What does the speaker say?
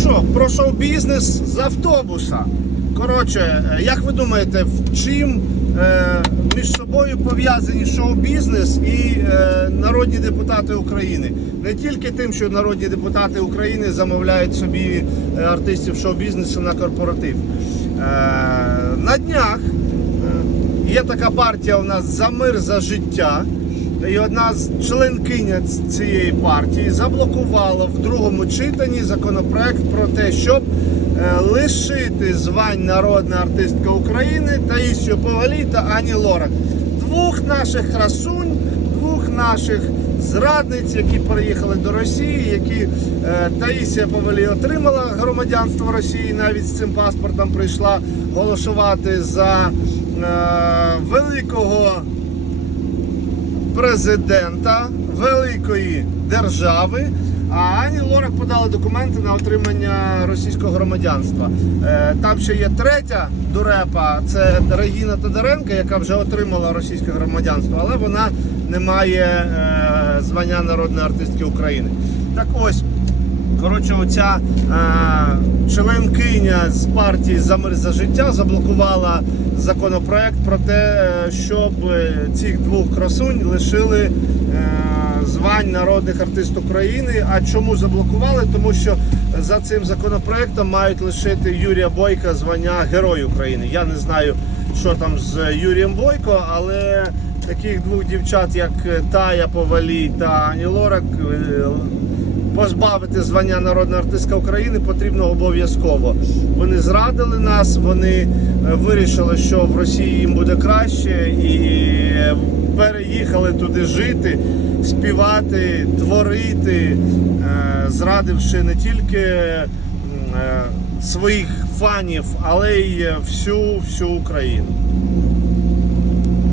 Що, про шоу-бізнес з автобуса. Коротше, е, як ви думаєте, в чим е, між собою пов'язані шоу-бізнес і е, народні депутати України? Не тільки тим, що народні депутати України замовляють собі е, артистів шоу-бізнесу на корпоратив. Е, на днях е, є така партія у нас за мир за життя. І одна з членкиня цієї партії заблокувала в другому читанні законопроект про те, щоб е, лишити звань народна артистка України Таїсію Повалій та Ані Лорак. Двох наших красунь, двох наших зрадниць, які переїхали до Росії, які е, Таїсія Повалій отримала громадянство Росії, навіть з цим паспортом прийшла голосувати за е, великого президента великої держави. А Ані Лорак подала документи на отримання російського громадянства. Е, Там ще є третя дурепа, це Регіна Тодоренко, яка вже отримала російське громадянство, але вона не має е, звання народної артистки України. Так ось. Коротше, оця е, членкиня з партії за мир за життя заблокувала законопроект про те, е, щоб е, цих двох красунь лишили е, звань народних артист України. А чому заблокували? Тому що за цим законопроектом мають лишити Юрія Бойка звання Герой України. Я не знаю, що там з Юрієм Бойко, але таких двох дівчат, як Тая Повалій та Ані Лорак, позбавити звання народна артистка України потрібно обов'язково. Вони зрадили нас, вони е, вирішили, що в Росії їм буде краще, і переїхали туди жити, співати, творити, е, зрадивши не тільки е, своїх фанів, але й всю, всю Україну.